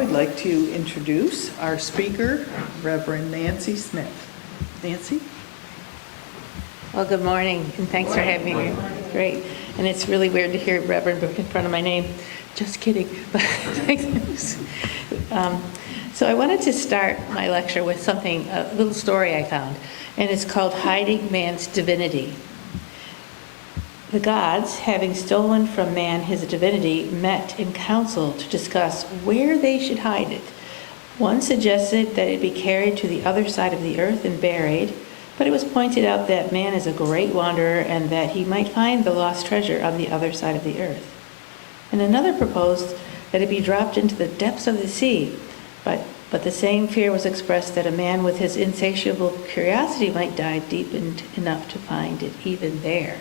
I'd like to introduce our speaker, Reverend Nancy Smith. Nancy? Well, good morning, and thanks for having me. Great. And it's really weird to hear Reverend in front of my name. Just kidding. So I wanted to start my lecture with a little story I found, and it's called Hiding Man's Divinity. The gods, having stolen from man his divinity, met in council to discuss where they should hide it. One suggested that it be carried to the other side of the earth and buried, but it was pointed out that man is a great wanderer and that he might find the lost treasure on the other side of the earth. And another proposed that it be dropped into the depths of the sea, but the same fear was expressed that a man with his insatiable curiosity might dive deep enough to find it even there.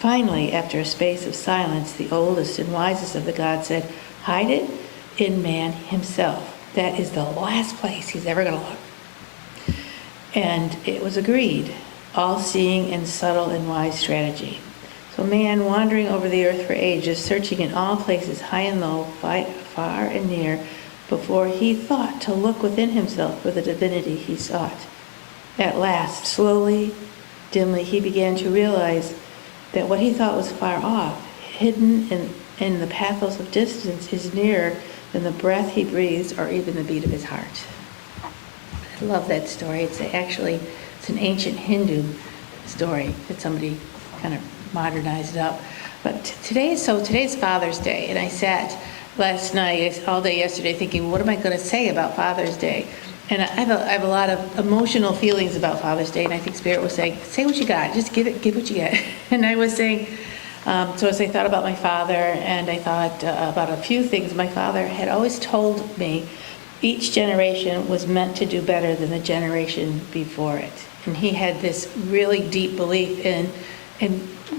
Finally, after a space of silence, the oldest and wisest of the gods said, "Hide it in man himself. That is the last place he's ever going to look." And it was agreed, all-seeing and subtle and wise strategy. So man, wandering over the earth for ages, searching in all places, high and low, far and near, before he thought to look within himself for the divinity he sought. At last, slowly, dimly, he began to realize that what he thought was far off, hidden in the pathos of distance, is nearer than the breath he breathes or even the beat of his heart. I love that story. It's an ancient Hindu story that somebody kind of modernized up. But today's Father's Day, and I sat last night, all day yesterday, thinking, what am I going to say about Father's Day? And I have a lot of emotional feelings about Father's Day, and I think Spirit was saying, say what you got, just give what you get. And I was saying, so as I thought about my father, and I thought about a few things, my father had always told me each generation was meant to do better than the generation before it. And he had this really deep belief in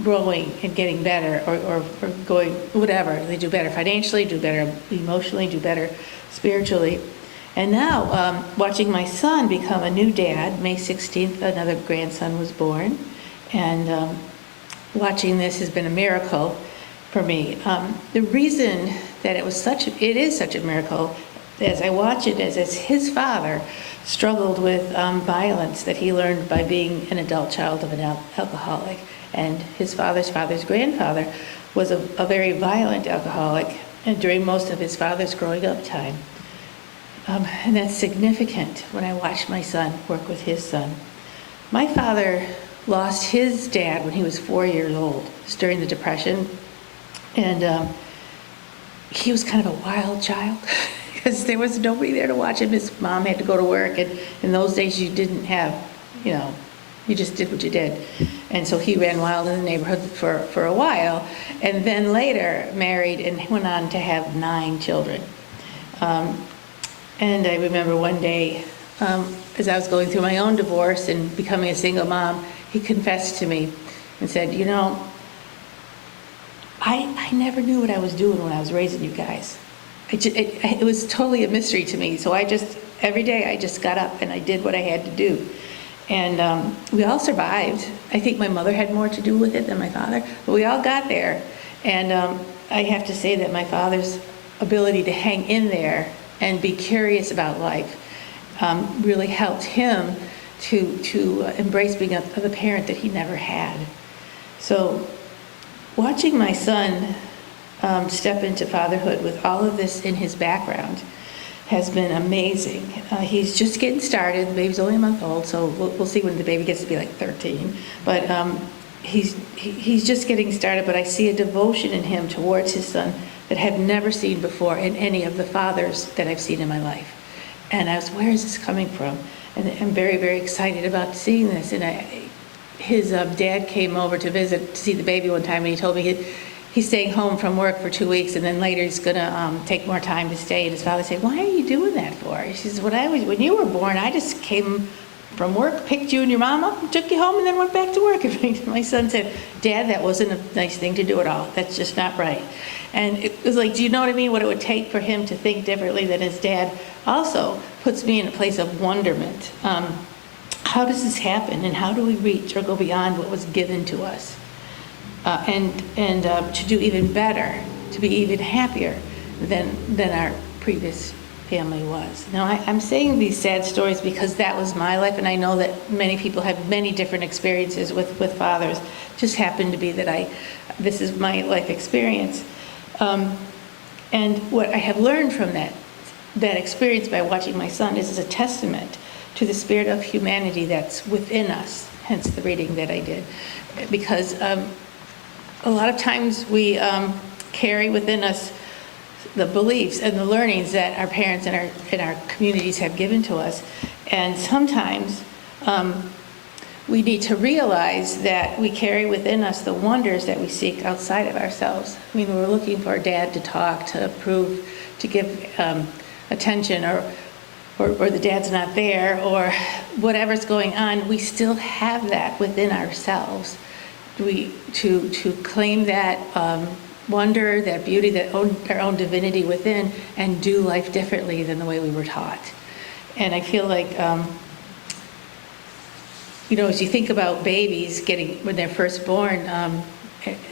growing and getting better, or going, whatever. They do better financially, do better emotionally, do better spiritually. And now, watching my son become a new dad, May 16th, another grandson was born. And watching this has been a miracle for me. The reason that it is such a miracle, as I watch it, as his father struggled with violence that he learned by being an adult child of an alcoholic. And his father's grandfather was a very violent alcoholic, and during most of his father's growing up time. And that's significant when I watch my son work with his son. My father lost his dad when he was 4 years old. It was during the Depression. And he was kind of a wild child because there was nobody there to watch him. His mom had to go to work. And in those days, you didn't have, you just did what you did. And so he ran wild in the neighborhood for a while. And then later married and went on to have 9 children. And I remember one day, as I was going through my own divorce and becoming a single mom, he confessed to me and said, I never knew what I was doing when I was raising you guys. It was totally a mystery to me. So every day I just got up and I did what I had to do. And we all survived. I think my mother had more to do with it than my father, but we all got there. And I have to say that my father's ability to hang in there and be curious about life really helped him to embrace being the parent that he never had. So watching my son step into fatherhood with all of this in his background has been amazing. He's just getting started. The baby's only a month old, so we'll see when the baby gets to be like 13. But he's just getting started, but I see a devotion in him towards his son that I've never seen before in any of the fathers that I've seen in my life. And I was, where is this coming from? And I'm very, very excited about seeing this. And his dad came over to visit to see the baby one time, and he told me he's staying home from work for 2 weeks, and then later he's going to take more time to stay. And his father said, "Why are you doing that for?" He says, when you were born, I just came from work, picked you and your mom up, and took you home, and then went back to work. And my son said, "Dad, that wasn't a nice thing to do at all. That's just not right." And it was like, do you know what I mean? What it would take for him to think differently than his dad also puts me in a place of wonderment. How does this happen, and how do we reach or go beyond what was given to us? And to do even better, to be even happier than our previous family was. Now, I'm saying these sad stories because that was my life, and I know that many people have many different experiences with fathers. Just happened to be that this is my life experience. And what I have learned from that experience by watching my son is a testament to the spirit of humanity that's within us, hence the reading that I did. Because a lot of times we carry within us the beliefs and the learnings that our parents and our communities have given to us. And sometimes we need to realize that we carry within us the wonders that we seek outside of ourselves. I mean, we're looking for a dad to talk, to approve, to give attention, or the dad's not there, or whatever's going on. We still have that within ourselves. To claim that wonder, that beauty, our own divinity within, and do life differently than the way we were taught. And I feel like, as you think about babies when they're first born,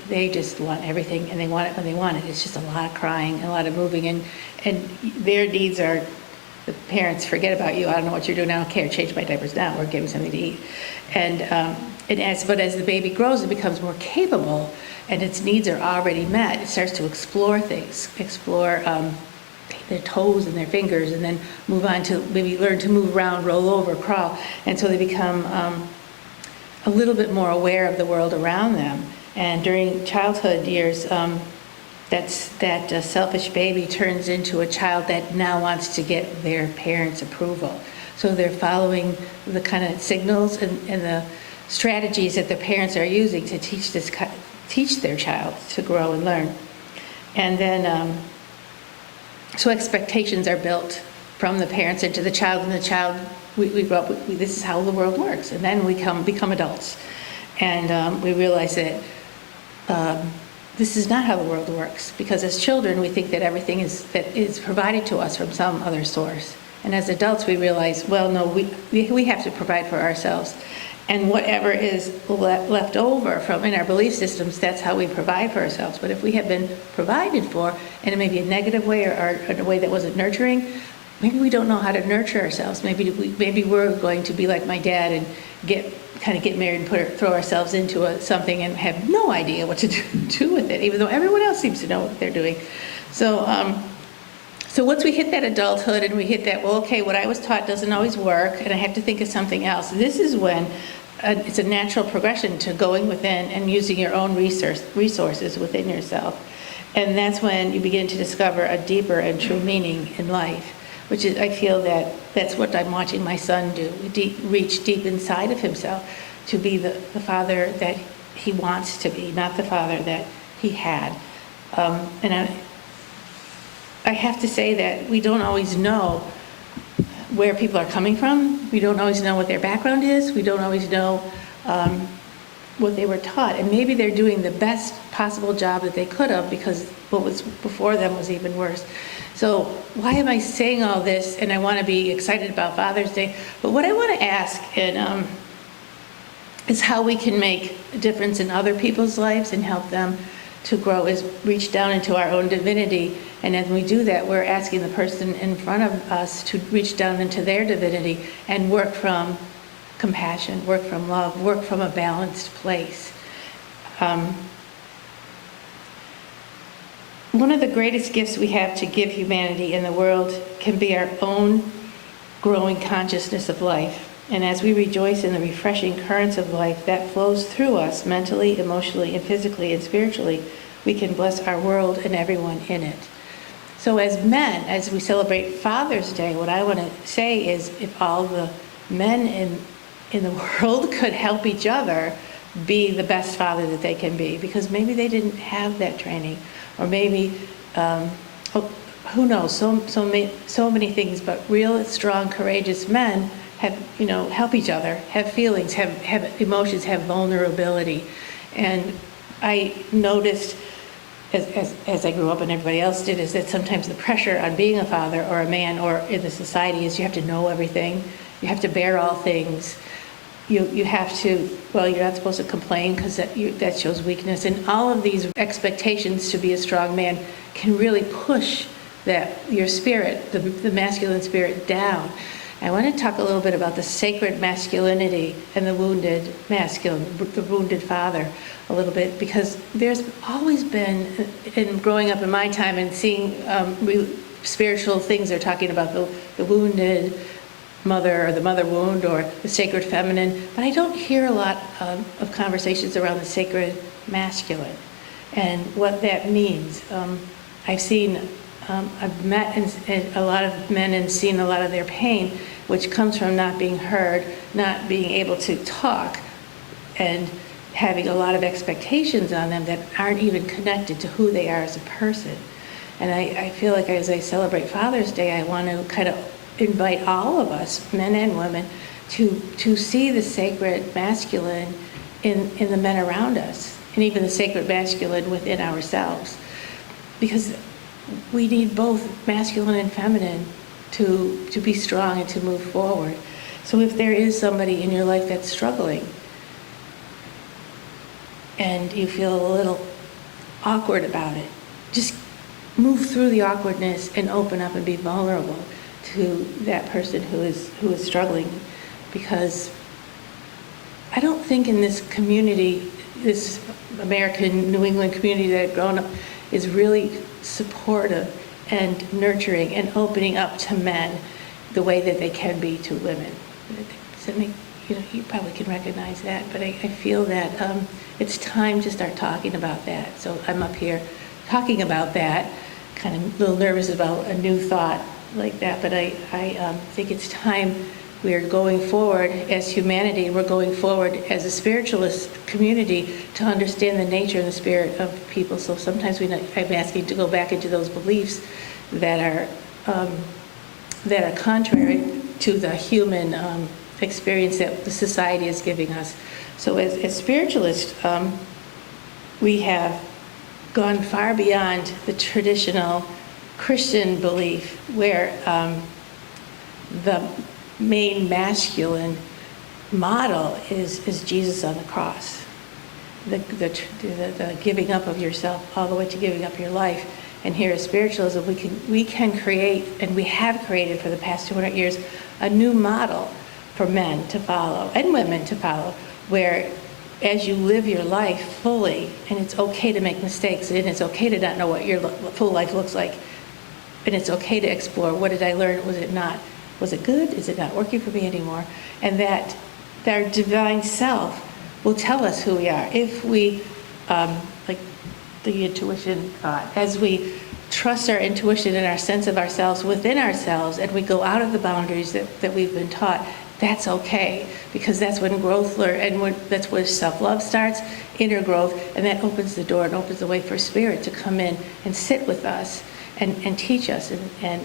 they just want everything, and they want it when they want it. It's just a lot of crying, a lot of moving, and their needs are, the parents, forget about you, I don't know what you're doing, I don't care, change my diapers now, or give me something to eat. But as the baby grows, it becomes more capable, and its needs are already met. It starts to explore things, explore their toes and their fingers, and then move on to maybe learn to move around, roll over, crawl. And so they become a little bit more aware of the world around them. And during childhood years, that selfish baby turns into a child that now wants to get their parents' approval. So they're following the kind of signals and the strategies that the parents are using to teach their child to grow and learn. And then, so expectations are built from the parents into the child, and the child, we grow up, this is how the world works. And then we become adults. And we realize that this is not how the world works, because as children, we think that everything is provided to us from some other source. And as adults, we realize, well, no, we have to provide for ourselves. And whatever is left over from in our belief systems, that's how we provide for ourselves. But if we have been provided for, and it may be a negative way or in a way that wasn't nurturing, maybe we don't know how to nurture ourselves. Maybe we're going to be like my dad and get married and throw ourselves into something and have no idea what to do with it, even though everyone else seems to know what they're doing. So once we hit that adulthood and we hit that, well, okay, what I was taught doesn't always work, and I have to think of something else. This is when it's a natural progression to going within and using your own resources within yourself. And that's when you begin to discover a deeper and true meaning in life, which is, I feel that's what I'm watching my son do, reach deep inside of himself to be the father that he wants to be, not the father that he had. And I have to say that we don't always know where people are coming from. We don't always know what their background is. We don't always know what they were taught. And maybe they're doing the best possible job that they could have, because what was before them was even worse. So why am I saying all this? And I want to be excited about Father's Day. But what I want to ask is how we can make a difference in other people's lives and help them to grow, is reach down into our own divinity. And as we do that, we're asking the person in front of us to reach down into their divinity and work from compassion, work from love, work from a balanced place. One of the greatest gifts we have to give humanity in the world can be our own growing consciousness of life. And as we rejoice in the refreshing currents of life that flows through us mentally, emotionally, and physically and spiritually, we can bless our world and everyone in it. So as men, as we celebrate Father's Day, what I want to say is, if all the men in the world could help each other be the best father that they can be, because maybe they didn't have that training, or maybe, who knows, so many things, but real, strong, courageous men have, help each other, have feelings, have emotions, have vulnerability. And I noticed, as I grew up and everybody else did, is that sometimes the pressure on being a father or a man or in the society is you have to know everything, you have to bear all things, you have to, well, you're not supposed to complain because that shows weakness. And all of these expectations to be a strong man can really push that your spirit, the masculine spirit, down. I want to talk a little bit about the sacred masculinity and the wounded masculine, the wounded father, a little bit, because there's always been, in growing up in my time and seeing spiritual things, they're talking about the wounded mother or the mother wound or the sacred feminine, but I don't hear a lot of conversations around the sacred masculine and what that means. I've met a lot of men and seen a lot of their pain, which comes from not being heard, not being able to talk, and having a lot of expectations on them that aren't even connected to who they are as a person. And I feel like as I celebrate Father's Day, I want to kind of invite all of us, men and women, to see the sacred masculine in the men around us, and even the sacred masculine within ourselves. Because we need both masculine and feminine to be strong and to move forward. So if there is somebody in your life that's struggling, and you feel a little awkward about it, just move through the awkwardness and open up and be vulnerable to that person who is struggling. Because I don't think in this community, this American New England community that I've grown up, is really supportive and nurturing and opening up to men the way that they can be to women. Does that make, you probably can recognize that, but I feel that it's time to start talking about that. So I'm up here talking about that, kind of a little nervous about a new thought like that, but I think it's time we're going forward as humanity, we're going forward as a spiritualist community to understand the nature and the spirit of people. So sometimes I'm asking to go back into those beliefs that are contrary to the human experience that the society is giving us. So as spiritualists, we have gone far beyond the traditional Christian belief where the main masculine model is Jesus on the cross. The giving up of yourself all the way to giving up your life. And here at Spiritualism, we can create, and we have created for the past 200 years, a new model for men to follow and women to follow, where as you live your life fully, and it's okay to make mistakes, and it's okay to not know what your full life looks like, and it's okay to explore, what did I learn, was it not? Was it good? Is it not working for me anymore? And that our divine self will tell us who we are. If we, like the intuition thought, as we trust our intuition and our sense of ourselves within ourselves, and we go out of the boundaries that we've been taught, that's okay, because that's when growth, that's where self-love starts, inner growth, and that opens the door and opens the way for spirit to come in and sit with us and teach us. And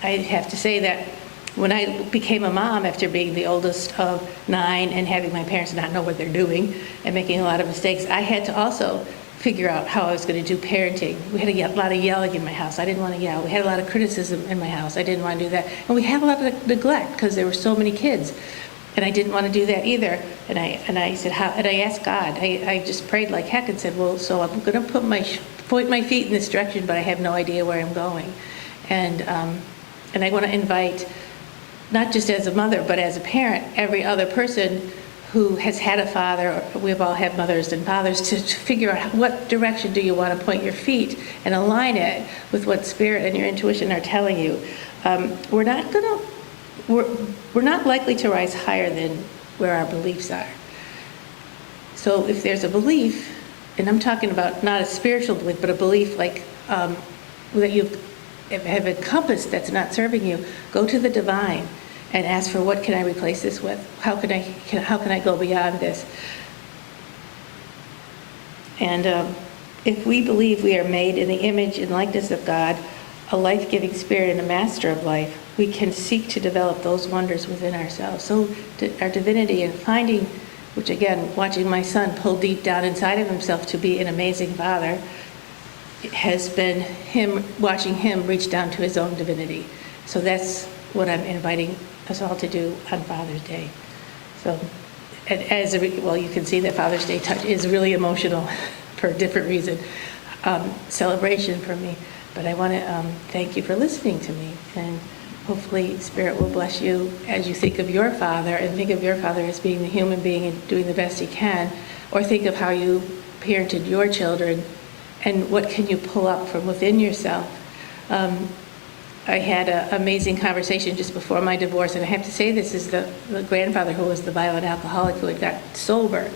I have to say that when I became a mom after being the oldest of 9 and having my parents not know what they're doing and making a lot of mistakes, I had to also figure out how I was going to do parenting. We had a lot of yelling in my house. I didn't want to yell. We had a lot of criticism in my house. I didn't want to do that. And we had a lot of neglect because there were so many kids. And I didn't want to do that either. And I said, how? And I asked God. I just prayed like heck and said, well, so I'm going to point my feet in this direction, but I have no idea where I'm going. And I want to invite, not just as a mother, but as a parent, every other person who has had a father, or we've all had mothers and fathers, to figure out what direction do you want to point your feet and align it with what spirit and your intuition are telling you. We're not likely to rise higher than where our beliefs are. So if there's a belief, and I'm talking about not a spiritual belief, but a belief like that you have encompassed that's not serving you, go to the divine and ask for, what can I replace this with? How can I go beyond this? And if we believe we are made in the image and likeness of God, a life-giving spirit and a master of life, we can seek to develop those wonders within ourselves. So our divinity and finding, which again, watching my son pull deep down inside of himself to be an amazing father, has been watching him reach down to his own divinity. So that's what I'm inviting us all to do on Father's Day. So, well, you can see that Father's Day touch is really emotional for a different reason. Celebration for me. But I want to thank you for listening to me, and hopefully Spirit will bless you as you think of your father, and think of your father as being the human being and doing the best he can, or think of how you parented your children, and what can you pull up from within yourself. I had an amazing conversation just before my divorce, and I have to say this is the grandfather who was the violent alcoholic who had got sober,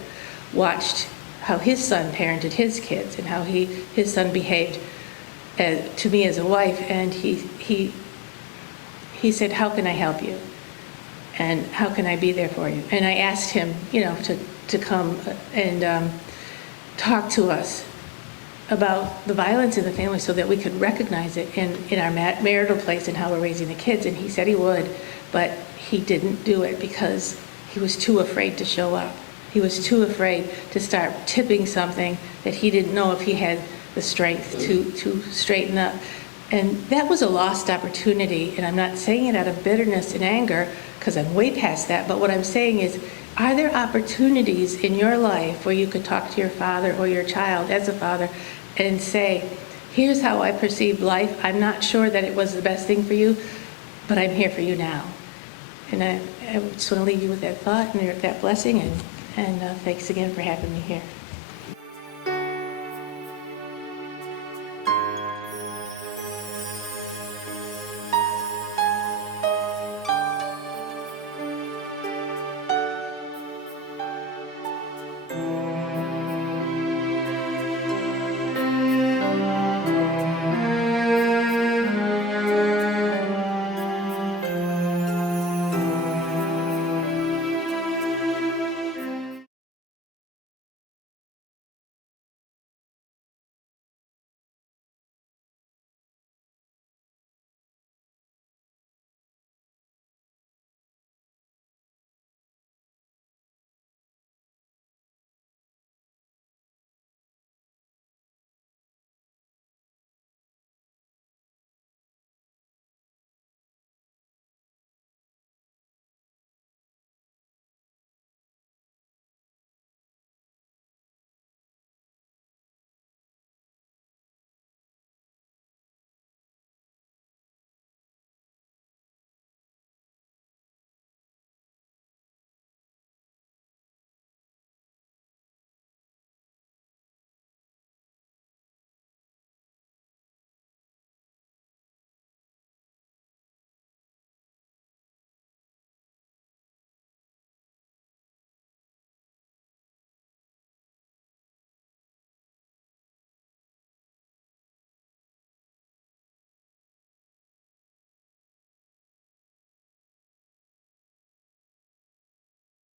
watched how his son parented his kids and how his son behaved to me as a wife, and he said, how can I help you? And how can I be there for you? And I asked him, to come and talk to us about the violence in the family so that we could recognize it in our marital place and how we're raising the kids. And he said he would, but he didn't do it because he was too afraid to show up. He was too afraid to start tipping something that he didn't know if he had the strength to straighten up. And that was a lost opportunity. And I'm not saying it out of bitterness and anger, because I'm way past that. But what I'm saying is, are there opportunities in your life where you could talk to your father or your child as a father and say, here's how I perceived life. I'm not sure that it was the best thing for you, but I'm here for you now. And I just want to leave you with that thought and that blessing. And thanks again for having me here.